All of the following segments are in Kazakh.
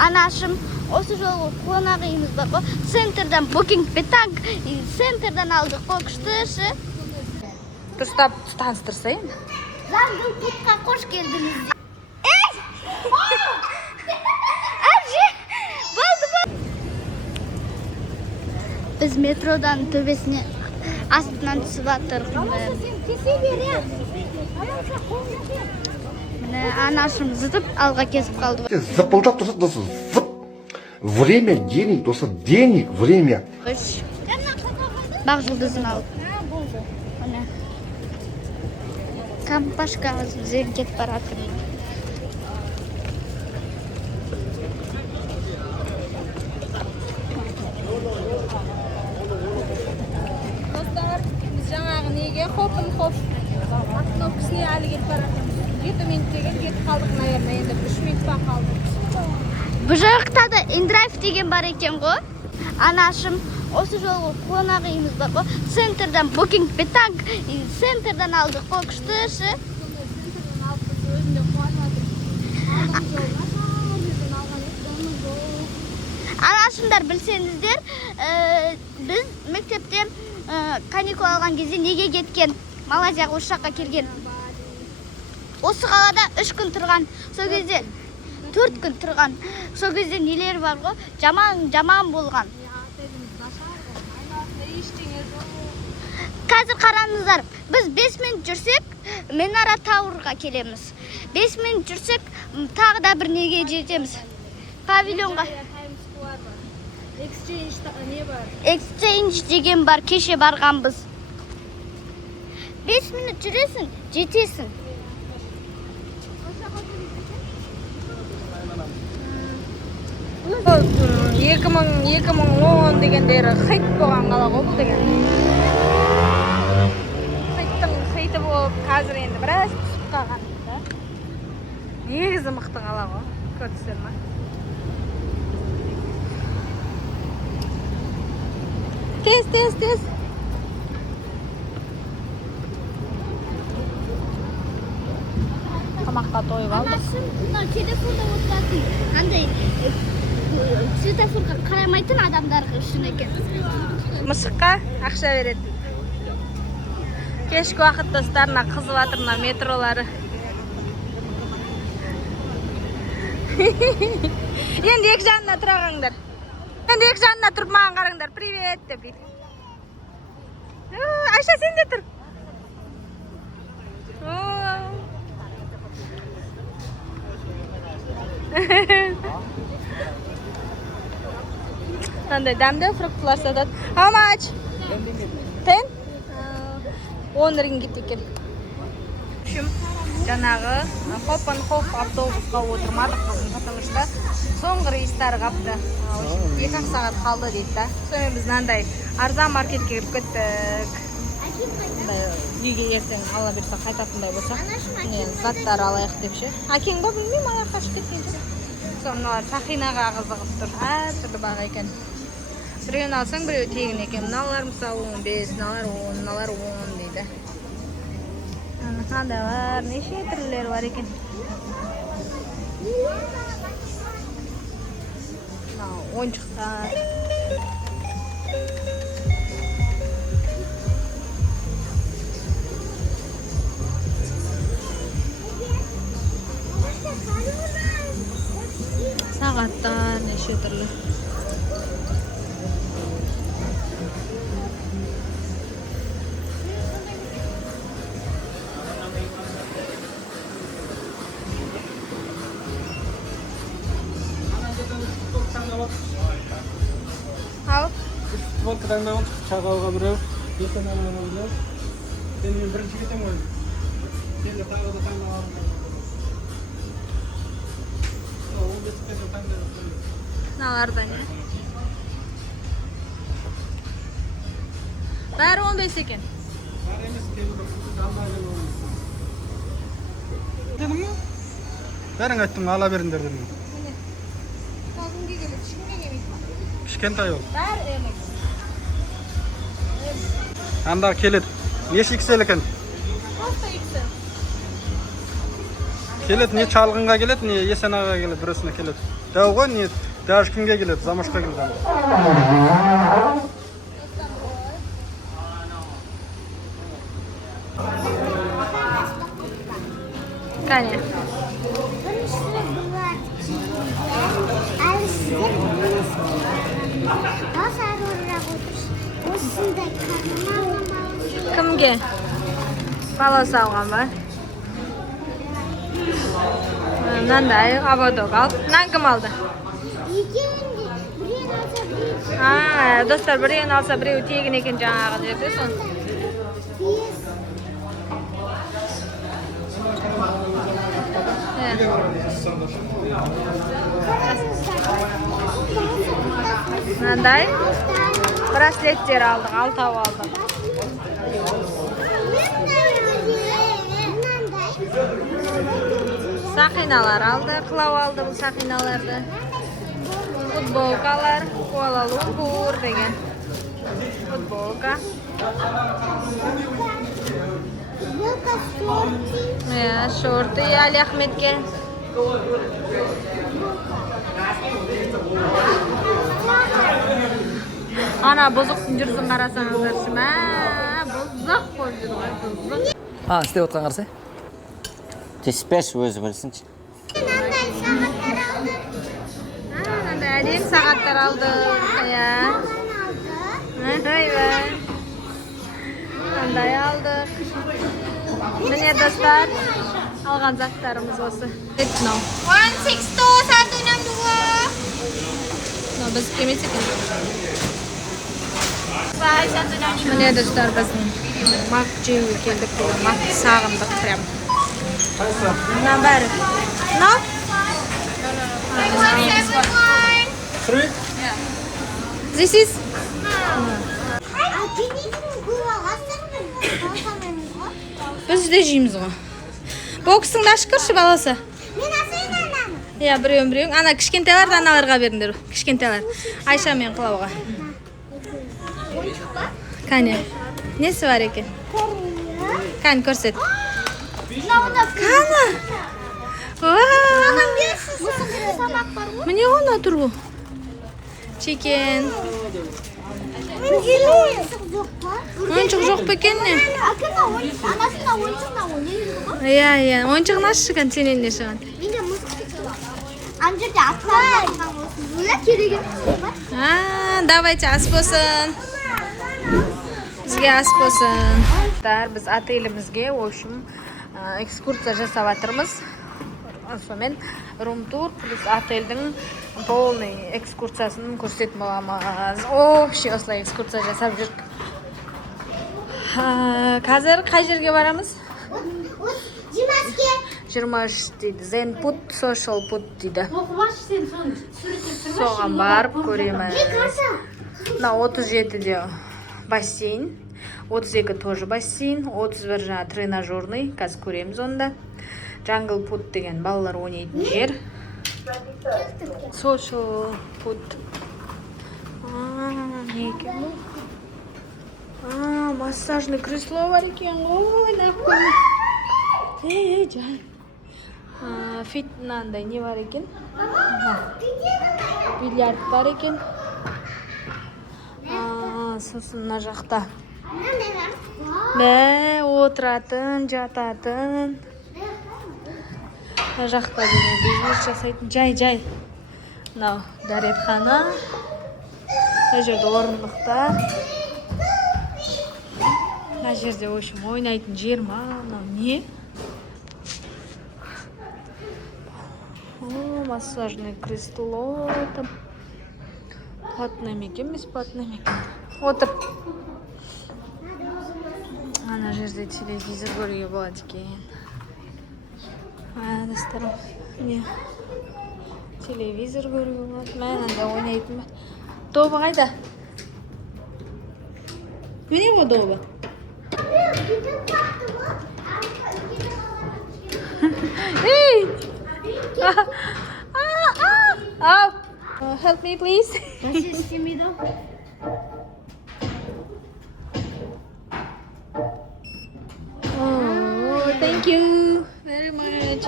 Анашым, осы жолғы қонағымыз бар ғой. Центрдан букинг бетанг, центрдан алдық қой күштіші. Дұрыстап таныстырсайын. Заңгыл путқа қош келдіңіз. Ей! Әже! Болды. Біз метродан төбесіне астынан түсіп атырғымыз. Міне анашым зытып алға кесіп қалды. Заполдап тұрса досы зып. Время, денег, досы денег, время. Бақ жұлдызын алып. Міне. Кампашқа зен кетіп баратырмын. Достар, біз жаңағы неге хоп кнопкасіне әлі кетіп баратырмыз. 7 минуттегі кетіп қалдық, наверное, енді 3 минутқа қалдық. Бұл жақта да индрайв деген бар екен ғой. Анашым, осы жолғы қонағымыз бар ғой. Центрдан букинг бетанг, центрдан алдық қой күштіші. Анашымдар, білсеңіздер, біз мектепте каникул алған кезде неге кеткен? Малайзияға осы жаққа келген. Осы қалада 3 күн тұрған, сол кезде 4 күн тұрған. Сол кезде нелер бар ғой, жаман болған. Қазір қараңыздар, біз 5 минут жүрсек, Менара Таурға келеміз. 5 минут жүрсек, тағы да бір неге жетеміз. Павильонға. Exchange деген бар, кеше барған біз. 5 минут жүресің, жетесің. 2010 дегендері хит болған қала ғой бұл деген. Хиті болып, қазір енді біраз түсіп қалған. Негізі мықты қала ғой, көрдіңіздер ме? Тез. Тамаққа тойып алдық. Анашым, мына телефонда отыратын, қандай светофорға қарамайтын адамдарға үшін екен. Мысыққа ақша береді. Кешкі уақыт достарына қызып жатыр мына метролары. Енді екі жанына тұрағаңдар. Енді екі жанына тұрып маған қараңдар. Привет деп дейді. Айша, сен де тұр. Мынандай дәмді фруктылар сатады. How much? 10? 10 рингит екен. Жаңағы хоп автобусқа отырмадық біздің потому соңғы рейстар қапты. 2 сағат қалды дейді да. Сонымен біз мынандай арзан маркетке кіріп кеттік. Үйге ертең алла берсе қайтатындай болса, заттар алайық деп ше. Әкең ба білмеймін, аяқ қашып кеткен жоқ. Мыналар Сақинаға қызығып тұр. Әртүрлі баға екен. Біреуін алсаң, біреу тегін екен. Мыналар мысалы 15, мыналар 10, мыналар 10 дейді. Қандайлар, неше түрлері бар екен. Ойыншықтар. Сағаттар, неше түрлі. Ал? Футболка таңдап отыр, шағауға біреу, ертең алуға біреу. Сен мен бірінші кетем ғой. Сен де тағы да таңдап алып. 15-ке де таңдап. Мыналардан не? Бәрі 15 екен. Бар емес, кейбір алмайын оны. Дедің ме? Бәрің айттым, ала беріңдер дедім. Міне. Кімге келеді, ешкімге келмейді. Кішкентай ол. Бәрі емек. Анда келеді. Неше XL екен? Просто XL. келеді, не Чалғынға келеді, не Есенағаға келеді, бірісіне келеді. Дәу ғой, не даже кімге келеді, Замашқа келеді. Қане. Кімге? Баласы алған ба? Мынандай аводок алып. Мынаны кім алды? Достар, біреуін алса, біреуі тегін екен жаңағы жерде сон. Мынандай браслеттер алдық, 6 алдық. Сақиналар алды, қылау алды бұл сақиналарды. Футболкалар, Куала Лумпур деген футболка. Шорты Али Ахметке. Ана бұзықтың жүрсін қарасаңыздаршы ма? Бұзық қой жүр ғой, бұзық. істеп отқан қарсы? Теспеш өзі білсінші. Мынандай әдем сағаттар алды. Мынандай алдық. Міне достар, алған заттарымыз осы. Мынау. 162 біз кемес екен. Міне достар, біздің мак жеуге келдік. Мак сағындық прям. Мына бәрі. Мынау? This is? Біз де жейміз ғой. Бокстың да шықыршы баласы. Мен асайын анамын. Иә, біреуін. Ана кішкентайларды аналарға беріңдер. Кішкентайлар. Айша мен Қылауға. Кәне. Несі бар екен? Кәне, көрсет. Кәне. Міне ғана тұр бұл. Чекен. Ойыншық жоқ па екен не? Анасында ойыншықта ойнайды ғой. Иә, ойыншығын ашы шыған, сенен де шыған. Менде мұзық бар. Ана жерде атлар болсын. Бөлек керек емес бар. Давайте ас болсын. Бізге ас болсын. Біз отелімізге, в общем, экскурсия жасап жатырмыз. Сонымен рум-тур плюс отельдің полный экскурсиясын көрсетіп боламыз. Вообще осылай экскурсия жасап жүрік. Қазір қай жерге барамыз? 23 дейді. Zen Put, Social Put дейді. Соған барып көреміз. 37-де бассейн, 32 тоже бассейн, 31 жаңа тренажерный, қазір көреміз онда. Jungle Put деген балалар ойнайтын жер. Social Put. Не екен бұл? Массажный кресло бар екен ғой, нақой. Жай. Фит мынандай не бар екен? Бильярд бар екен. Сосын мына жақта. Отыратын, жататын. Мына жақта бизнес жасайтын жай. Мынау дәретхана. Мына жерде орындықтар. Мына жерде в общем ойнайтын жер ма? Мынау не? Массажный кресло там. Платный мекен, бесплатный мекен. Отыр. Ана жерде телевизор көруге болады екен. Достарым, не? Телевизор көруге болады. Мынандай ойнайтын ба? Добы қайда? Міне ғой добы. Ей! Help me, please. Oh, thank you very much.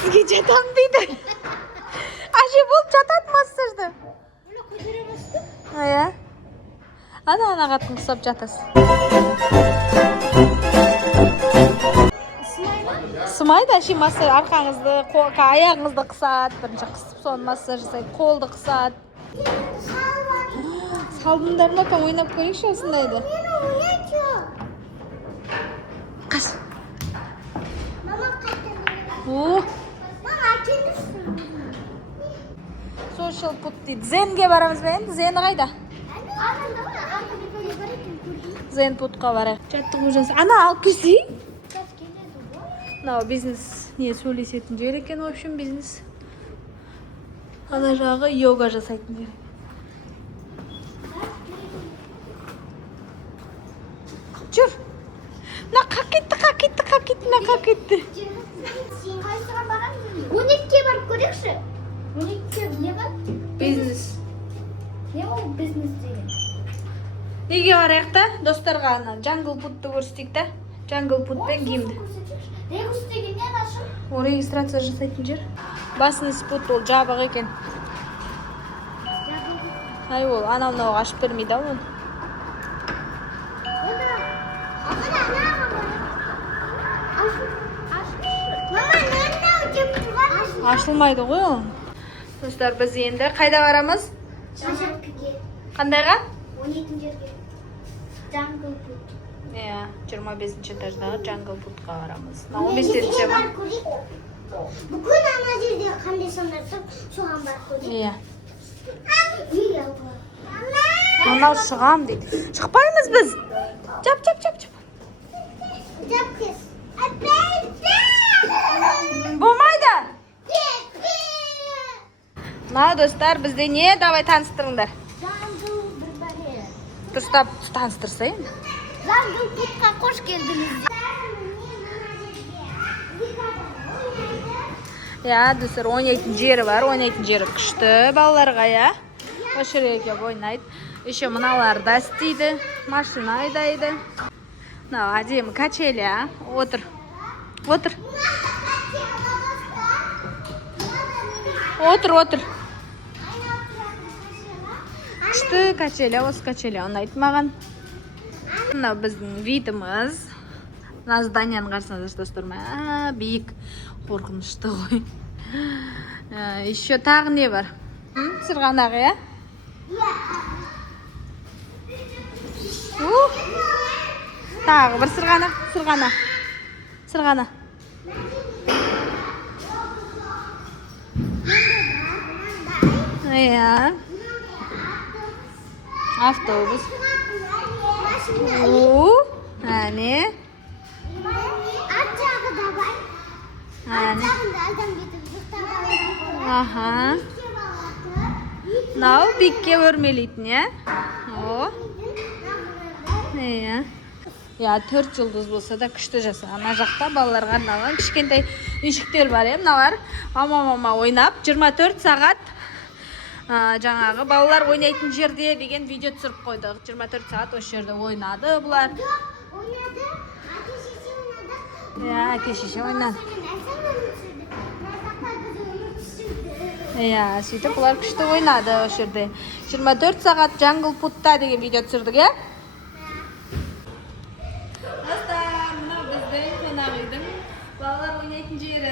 сізге жатам дейді. Әже болып жатады массажда. Иә. Ана қатын ұқсап жатасыз. Сымайды, әше массаж арқаңызды, аяғыңызды қысады, бірінші қысып соны массаж жасайды, қолды қысады. Салдымдарына там ойнап көрейікші осындайды. Қаш. Social put дейді. Зенге барамыз ба енді? Зені қайда? Зен путқа барайық. Жаттығу жасы. Ана алып келсей? Мынау бизнес не сөйлесетін жер екен, в общем, бизнес. Ана жағы йога жасайтын жер. Жүр. Мына қақ кетті. Сен қайсыған барамыз? 12-ке барып көрекші. 12-ке не бар? Бизнес. Не ол бизнес деген? Неге барайық та? Достарға ана Jungle Put'ты көрсетейік та. Jungle Put пен гимді. Регус деген не нашым? О, регистрация жасайтын жер. Басыныз пут ол жабық екен. Ай ол, анау ашып бермейді ау оны. Ашылмайды ғой ол. Достар, біз енді қайда барамыз? Қандайға? 12 жерге. Jungle Put. 25 этаждағы Jungle Putқа барамыз. 15-ші ма? Бүкіл ана жерде қандай сандар тұр, соған барып көрейік. Мынау шығам дейді. Шықпаймыз біз. Жап. Жап кез. Болмайды. Мына достар, бізде не? Давай таныстырыңдар. Jungle бір бәле. Дұрыстап таныстырса енді. Jungle Putқа қош келдіңіз. Достар, ойнайтын жері бар. Ойнайтын жері күшті балаларға, Осы жерге ойнайды. Еще мыналар да істейді. Машина айдайды. Мынау әдемі качеля. Отыр. Күшті качеля, осы качеля ұнайды маған. Мынау біздің видіміз. Мына зданияның қарсыңызда достар, биік, қорқынышты ғой. Еще тағы не бар? Сырғанақ, Тағы бір сырғана. Автобус. Әне. Ат жағы да бар. Ат жағында адам кетіп Аха. Мынау бикке өрмелейтін, Төрт жұлдыз болса да күшті жаса. Ана жақта балаларға арналған кішкентай үйшіктер бар, мыналар мама ойнап 24 сағат жаңағы балалар ойнайтын жерде деген видео түсіріп қойдық. 24 сағат осы жерде ойнады бұлар. Әке-шеше ойнады. Сөйтіп бұлар күшті ойнады осы жерде. 24 сағат Jungle Put'та деген видео түсірдік, Достар, мына біздің қонақ үйдің балалар ойнайтын жері.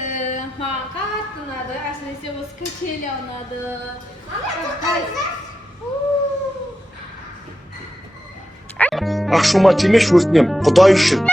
Маған қатты ұнады, әсіресе осы качеля ұнады. Ақшума тимеш өзінен, Құдай үшін.